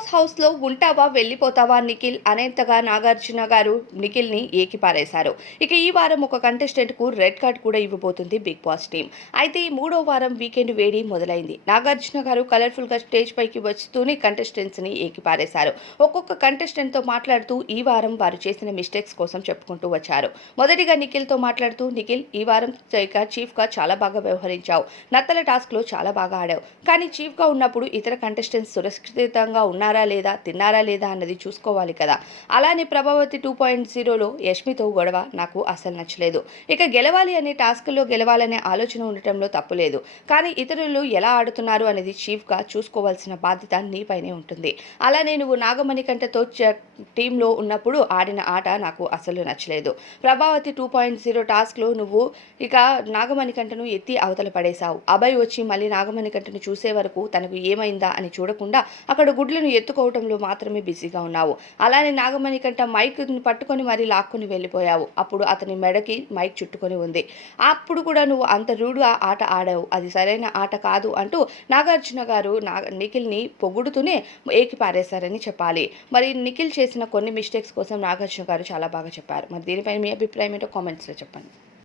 Boss హౌస్లో ఉంటావా వెళ్ళిపోతావా నిఖిల్ అనేంతగా నాగార్జున గారు నిఖిల్ని ఏకిపారేశారు. ఇక ఈ వారం ఒక కంటెస్టెంట్కు రెడ్ కార్డ్ కూడా ఇవ్వబోతుంది బిగ్ బాస్ టీం అయితే ఈ మూడో వారం వీకెండ్ వేడి మొదలైంది. నాగార్జున గారు కలర్ఫుల్గా స్టేజ్ పైకి వస్తూనే కంటెస్టెంట్స్ని ఏకిపారేశారు. ఒక్కొక్క కంటెస్టెంట్తో మాట్లాడుతూ ఈ వారం వారు చేసిన మిస్టేక్స్ కోసం చెప్పుకుంటూ వచ్చారు. మొదటిగా నిఖిల్తో మాట్లాడుతూ నిఖిల్ ఈ వారం ఇక చాలా బాగా వ్యవహరించావు. నత్తల టాస్క్లో చాలా బాగా ఆడావు. కానీ చీఫ్గా ఉన్నప్పుడు ఇతర కంటెస్టెంట్స్ సురక్షితంగా ఉన్నారు తిన్నారా లేదా తిన్నారా లేదా అన్నది చూసుకోవాలి కదా. అలానే ప్రభావతి టూ పాయింట్ జీరోలో యష్మితో గొడవ నాకు అసలు నచ్చలేదు. ఇక గెలవాలి అనే టాస్క్లో గెలవాలనే ఆలోచన ఉండటంలో తప్పులేదు కానీ ఇతరులు ఎలా ఆడుతున్నారు అనేది చీఫ్గా చూసుకోవాల్సిన బాధ్యత నీపైనే ఉంటుంది. అలానే నువ్వు నాగమణికంటతో కంటతో టీంలో ఉన్నప్పుడు ఆడిన ఆట నాకు అసలు నచ్చలేదు. ప్రభావతి టూ పాయింట్ జీరో టాస్క్లో నువ్వు ఇక నాగమణి కంటను ఎత్తి అవతల పడేశావు. అభయ్ వచ్చి మళ్ళీ నాగమణికంటను చూసే వరకు తనకు ఏమైందా అని చూడకుండా అక్కడ గుడ్లను ఎత్తుకోవటంలో మాత్రమే బిజీగా ఉన్నావు. అలానే నాగమణి కంట మైక్ పట్టుకొని మరీ లాక్కుని వెళ్ళిపోయావు. అప్పుడు అతని మెడకి మైక్ చుట్టుకొని ఉంది. అప్పుడు కూడా నువ్వు అంత రూడ్గా ఆట ఆడావు. అది సరైన ఆట కాదు అంటూ నాగార్జున గారు నా నిఖిల్ని పొగుడుతూనే ఏకి పారేశారని చెప్పాలి. మరి నిఖిల్ చేసిన కొన్ని మిస్టేక్స్ కోసం నాగార్జున గారు చాలా బాగా చెప్పారు. మరి దీనిపైన మీ అభిప్రాయం ఏంటో కామెంట్స్లో చెప్పండి.